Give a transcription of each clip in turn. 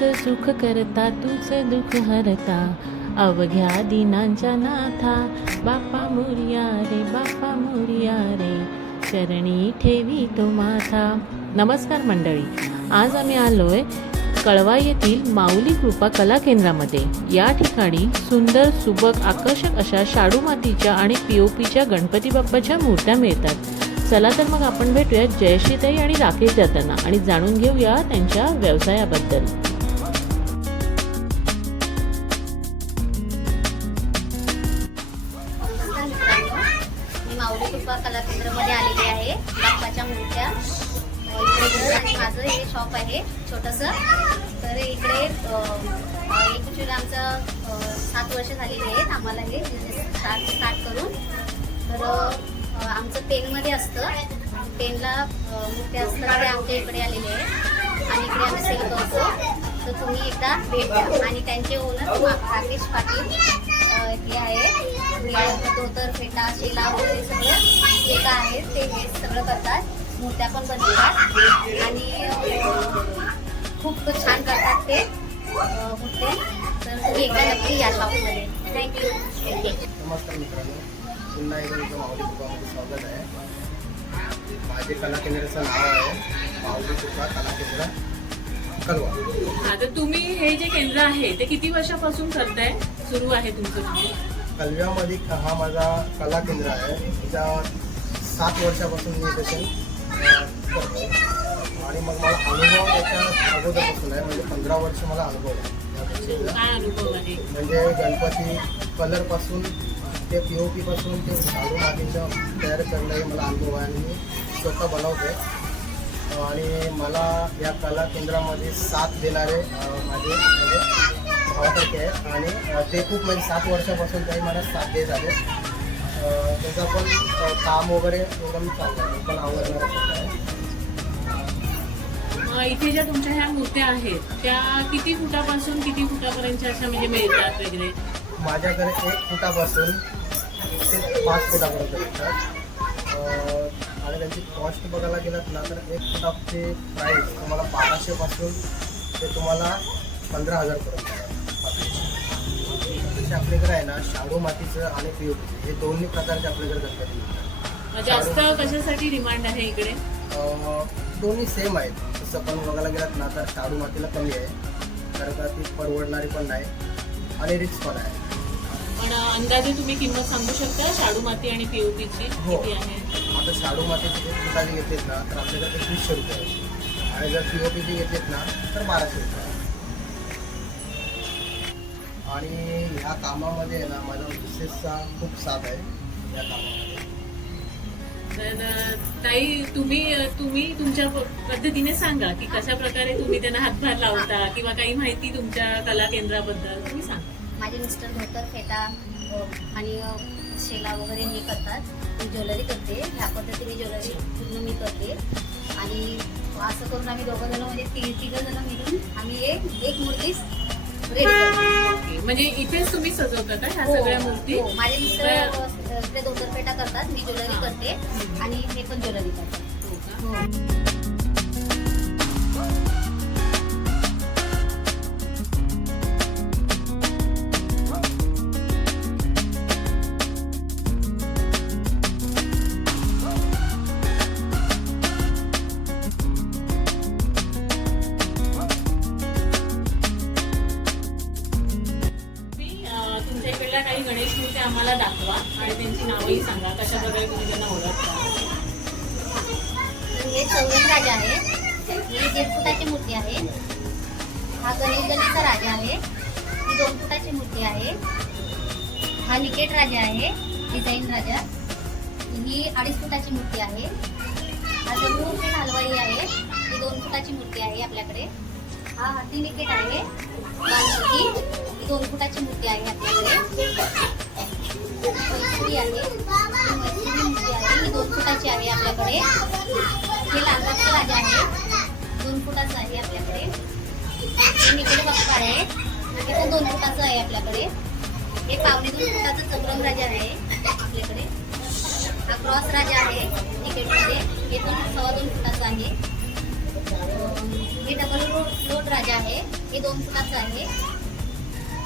तुझे सुख करता तुझे दुःख हरता. अवघ्या दिनांच्या नाथा बाप्पा मोरिया रे बाप्पा मोरिया रे. चरणी ठेवी तो माथा. नमस्कार मंडळी आज आम्ही आलोय कळवा येथील माऊली कृपा कला केंद्रामध्ये. या ठिकाणी सुंदर सुबक आकर्षक अशा शाडू मातीच्या आणि पीओपीच्या गणपती बाप्पाच्या मूर्त्या मिळतात. चला तर मग आपण भेटूयात जयश्रीताई आणि राकेश जाताना आणि जाणून घेऊया त्यांच्या व्यवसायाबद्दल. छोटंसं. तर इकडे एक ॲक्च्युली आमचं सात वर्ष झालेली आहेत आम्हाला हे स्टार्ट स्टार्ट करून. तर आमचं पेनमध्ये असतं. पेनला अ, मूर्त्या असतात ते आमच्या इकडे आलेले आहेत. आणि इकडे आम्ही सेल करतो. तर तुम्ही एकदा भेट द्या. आणि त्यांचे ओनर राकेश पाटील हे आहे धोतर फेटा शेला वगैरे सगळं जे काय आहे ते हे सगळं करतात. मूर्त्या पण बनवतात. आणि खूप छान करतात ते मूर्ते. तर तुम्ही एकदा नक्की या शॉपमध्ये थँक्यू नमस्कार मित्रांनो. पुन्हा एकदा तुमचं माऊली कृपामध्ये स्वागत आहे. माझे कला केंद्राचं नाव आहे माऊली कृपा कला केंद्र कलवा. हा तर तुम्ही हे जे केंद्र आहे ते किती वर्षापासून करताय? सुरू आहे तुमचं कलव्यामध्ये हा माझा कला केंद्र आहे. त्या सात वर्षापासून मी त्याचे करतो आणि मग मला अनुभव त्याच्या अगोदरपासून आहे. म्हणजे पंधरा वर्ष मला अनुभव आहे. या गोष्टीचा. काय अनुभव आहे? म्हणजे गणपती कलरपासून ते पी ओ पीपासून ते शाडू मातीचं तयार करणं हे मला अनुभव आहे. आणि मी स्वतः बनवते आणि मला या कला केंद्रामध्ये साथ देणारे माझे भावासारखे आहे आणि ते खूप म्हणजे सात वर्षापासून काही मला साथ देत आले त्याचं पण काम वगैरे आहे मी पण आवडणारच आहे. इथे ज्या तुमच्या ह्या मूर्त्या आहेत त्या किती फुटापासून किती फुटापर्यंतच्या अशा म्हणजे मिळतात वगैरे? माझ्याकडे एक फुटापासून ते पाच फुटापर्यंत अं, आणि त्यांची कॉस्ट बघायला गेलात ना तर एक फुटाची प्राईस तुम्हाला बाराशेपासून ते तुम्हाला पंधरा हजारपर्यंत. तसे आपल्याकडे आहे ना शाडू मातीचं आणि पीओपी हे दोन्ही प्रकारचे आपल्याकडे गणपती मिळतात. जास्त कशासाठी डिमांड आहे इकडे? दोन्ही सेम आहेत. तसं पण बघायला गेलात ना तर शाडू मातीला कमी आहे कारण का ती परवडणारी पण नाही आणि रिक्स पण आहे पण अंदाजे तुम्ही किंमत सांगू शकता शाडू माती आणि पीओपीची हो. किती आहे आता शाडू मातीची जर फुटाची घेतलीत ना तर आपल्याकडे एकवीसशे रुपये आहे. आणि जर पी ओ पीची घेतलीत ना तर बाराशे रुपये आहे. आणि ह्या कामामध्ये आहे ना माझा मिसेसचा खूप साथ आहे या कामामध्ये तर ताई तुम्ही तुम्ही तुमच्या पद्धतीने सांगा की कशा प्रकारे तुम्ही त्यांना हातभार लावता किंवा काही माहिती तुमच्या कला केंद्राबद्दल तुम्ही सांगा. माझे मिस्टर धोतर फेटा आणि शेला वगैरे मी करतात. मी ज्वेलरी करते. ह्या पद्धतीने ज्वेलरी पूर्ण मी करते. आणि असं करून आम्ही दोघं जण म्हणजे ती तिघं जण मिळून आम्ही एक एक मूर्ती रेडी करतो. ओके. म्हणजे इथेच तुम्ही सजवता का ह्या हो, सगळ्या मूर्ती? हो. माझे मिस्टर तर- अ, करतात. मी ज्वेलरी करते आणि हे पण ज्वेलरी करतात हो. नावही सांगा कशा प्रकारे तुम्ही त्यांना ओळखता? म्हणजे हे चौरंग राजा आहे ही दीड फुटाची मूर्ती आहे. हा गणेश गणेशचा राजा आहे. ही दोन फुटाची मूर्ती आहे. हा निकेट राजा आहे डिझाईन राजा. ही अडीच फुटाची मूर्ती आहे. हा जम्मू हलवाई आहे. ही दोन फुटाची मूर्ती आहे आपल्याकडे. हा हाती निकेट आहे. दोन फुटाची मूर्ती आहे आपल्याकडे. मैत्री आहे. ही मूर्ती आहे. ही दोन फुटाची आहे आपल्याकडे. हे लांगाचं राजा आहे. दोन फुटाचं आहे आपल्याकडे. निकेट निकडे बाप्पा आहे. हे पण दोन फुटाचं आहे आपल्याकडे. हे पावणे दोन फुटाचं चक्रम राजा आहे आपल्याकडे. हा क्रॉस राजा आहे निकेटमध्ये हे पण सव्वा दोन फुटाचं आहे. हे डबल रोड लोट राजा आहे. हे दोन फुटाचं आहे.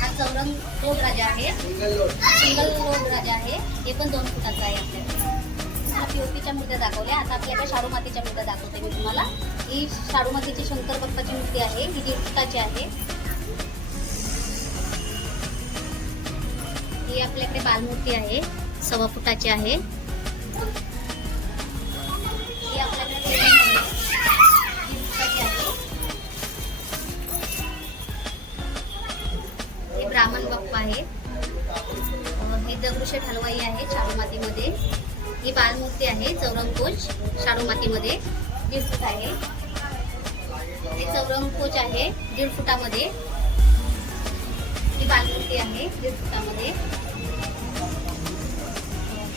हा चौरंग रोड राजा आहे. सिंगल रोड राजा आहे. हे पण दोन फुटाचं आहे आपल्याला पीओपीच्या मूर्त्या दाखवल्या. आता आपल्याकडे शाडू मातीच्या मूर्त्या दाखवते मी तुम्हाला. ही शाडू मातीची शंकर बाप्पाची मूर्ती आहे. ही दीड फुटाची आहे. ही आपल्याकडे बालमूर्ती आहे. सव्वा फुटाची आहे. दगडूशेठ हलवाई आहे शाडू मातीमध्ये. ही बालमूर्ती आहे चौरंगकोच शाडू मातीमध्ये. दीड फूट आहे. हे चौरंगकोच आहे दीड फुटामध्ये. ही बालमूर्ती आहे दीड फुटामध्ये.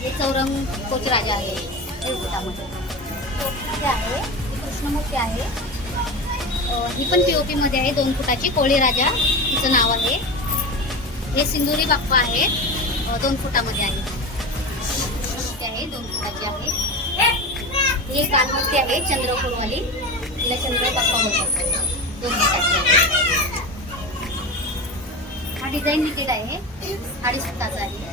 हे चौरंग कोच राजा आहे दीड फुटामध्ये. आहे ही कृष्णमूर्ती आहे. ही पण पीओपी मध्ये आहे दोन फुटाची कोळी राजा. तिचं नाव आहे. हे सिंदुरी बाप्पा आहे दोन फुटामध्ये आहे. आहे दोन फुटाची आहे. ही एक आहे चंद्रपूरवाली तिला चंद्र बाप्पा बोलतात दोन फुटाची हा डिझाईन लिहिलेला आहे. अडीच फुटाचा आहे.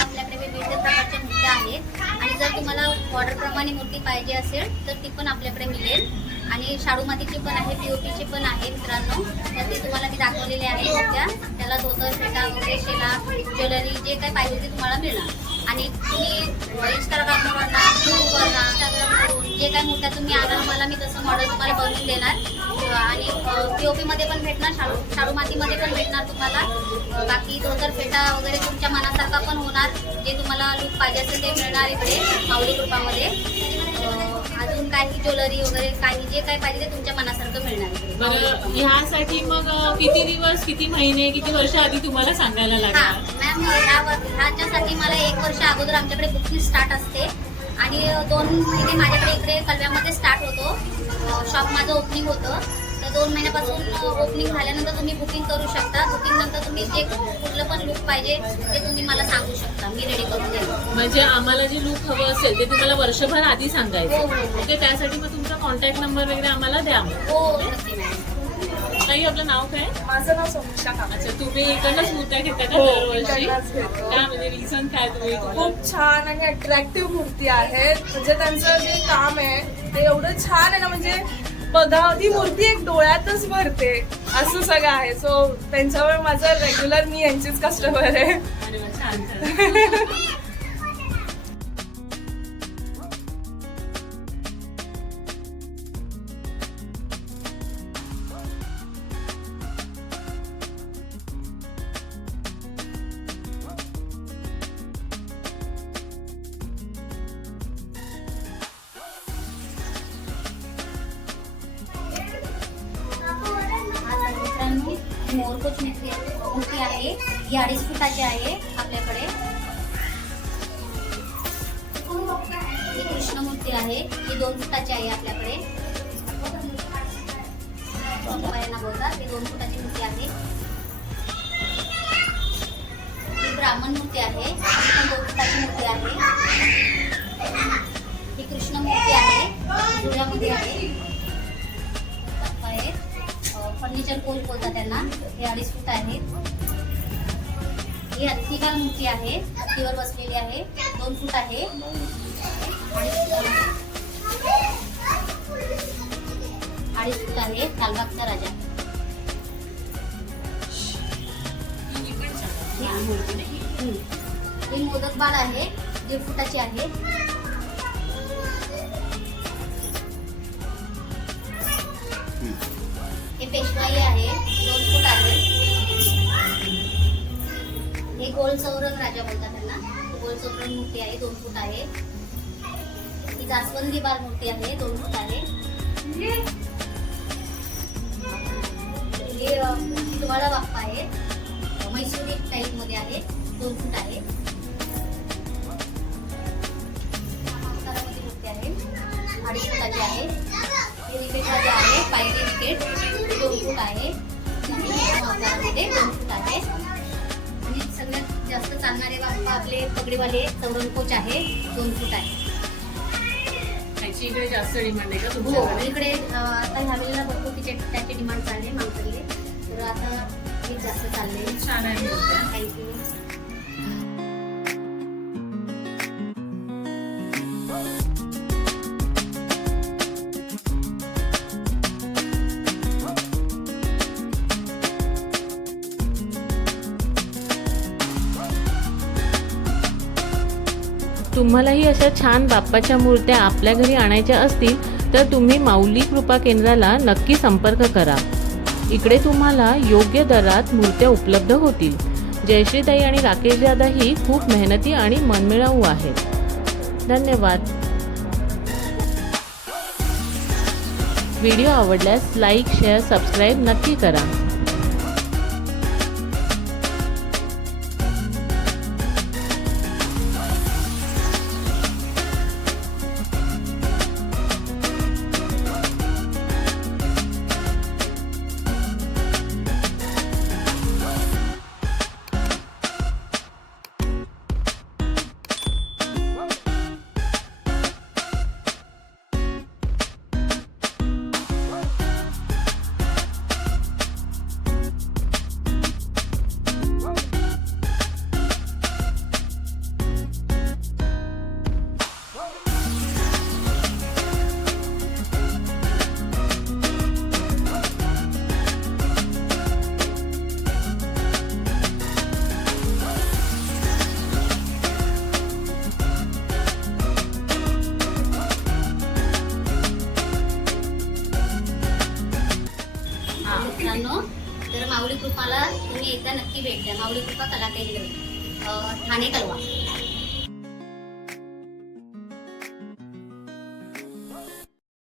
आपल्याकडे विविध प्रकारच्या मूर्त्या आहेत. आणि जर तुम्हाला ऑर्डर प्रमाणे मूर्ती पाहिजे असेल तर ती पण आपल्याकडे मिळेल. आणि शाडू मातीची पण आहे पीओपीची पण आहे मित्रांनो. तर ते तुम्हाला मी दाखवलेले आहे मूर्त्या त्याला धोतर फेटा वगैरे शेला ज्वेलरी जे काही पाहिजे ते तुम्हाला मिळणार. आणि तुम्ही इंस्टाग्रामवर ना युट्यूबवर ना इंस्टाग्रामवरून जे काही मूर्त्या तुम्ही आणाल मला मी तसं मॉडेल तुम्हाला बनवून देणार. आणि पीओपीमध्ये पण भेटणार शाडू शाडू मातीमध्ये पण भेटणार तुम्हाला. बाकी धोतर फेटा वगैरे तुमच्या मनासारखा पण होणार. जे तुम्हाला लूक पाहिजे असेल ते मिळणार इकडे माऊली कृपामध्ये काही ज्वेलरी वगैरे काही जे काही पाहिजे ते तुमच्या मनासारखं मिळणार. बरं. ह्यासाठी मग अं, किती दिवस किती महिने किती वर्ष आधी तुम्हाला सांगायला हा लागणार? मॅम ह्या वर- ह्याच्यासाठी मला एक वर्ष अगोदर आमच्याकडे बुकिंग स्टार्ट असते. आणि दोन महिने माझ्याकडे इकडे कलव्यामध्ये स्टार्ट होतो. शॉप माझं ओपनिंग होतं. दोन महिन्यापासून ओपनिंग झाल्यानंतर तुम्ही बुकिंग करू शकता. बुकिंग नंतर तुम्ही जे कुठलं पण लुक पाहिजे ते तुम्ही मला सांगू शकता. मी रेडी करून देईन. म्हणजे आम्हाला जे लुक हवं असेल ते तुम्हाला वर्षभर आधी हो, सांगायचं हो. ओके त्यासाठी मग तुमचा कॉन्टॅक्ट नंबर वगैरे आम्हाला द्या. हो नक्की मॅम ताई आपलं नाव काय? माझं नाव समीक्षा कांबळे अच्छा तुम्ही इकडनंच मूर्त्या घेता का हो, दरवर्षी. काय म्हणजे रिझन काय तुम्ही? खूप छान आणि अट्रॅक्टिव्ह मूर्ती आहेत. म्हणजे त्यांचं जे काम आहे ते एवढं छान आहे ना म्हणजे बघा ती मूर्ती एक डोळ्यातच भरते. असं सगळं आहे. सो त्यांच्यावर माझं रेग्युलर मी यांचीच कस्टमर आहे. मोरकोच मूर्ती मूर्ती आहे. ही अडीच फुटाची आहे आपल्याकडे. ही कृष्णमूर्ती आहे. ही दोन फुटाची आहे आपल्याकडे. बोलतात ही दोन फुटाची मूर्ती आहे. ही ब्राह्मण मूर्ती आहे. ही दोन फुटाची मूर्ती आहे. ही कृष्णमूर्ती आहे. जुड्यामध्ये आहे. फर्निचर कोच बोलतात त्यांना? हे अडीच फूट आहेत ही हत्तीकाल मूर्ती आहे? हत्तीवर बसलेली आहे. दोन फूट आहे. अडीच फूट आहे. लालबागचा राजा. ही मोदक बाळ आहे. दीड फुटाची आहे. गोल चौरंग राजा बोलतात त्यांना. गोल चौरंग मूर्ती आहे दोन फूट आहे. ही जास्वंदी बाल मूर्ती आहे दोन फूट आहे. हे अ, हिरवाळा बाप्पा आहे. मैसुरी टाईपमध्ये आहे दोन फूट आहे. आकारामध्ये आहे. अडीच फुटाची आहे. हे विकेट राजा आहे पायरी विकेट दोन फूट आहे. आकारामध्ये दोन फूट आहे. जास्त चालणारे बाप्पा आपले पगडीवाले चौरंग कोच आहे दोन फूट आहे. ह्याची काही जास्त डिमांड आहे का हो तुमच्याकडे? इकडे अं, आता ह्या वेळेला भरपूर तिचे त्याची डिमांड चालली मागकडे तर आता हे जास्त चालले छान आहे. मूर्त्या थँक्यू तुम्हालाही अशा छान बाप्पाच्या मूर्त्या आपल्या घरी आणायच्या असतील तर तुम्ही माऊली कृपा केंद्राला नक्की संपर्क करा. इकडे तुम्हाला योग्य दरात मूर्त्या उपलब्ध होतील. जयश्रीताई आणि राकेश दादाही खूप मेहनती आणि मनमिळाऊ आहेत. धन्यवाद. व्हिडिओ आवडल्यास लाईक शेअर सबस्क्राईब नक्की करा.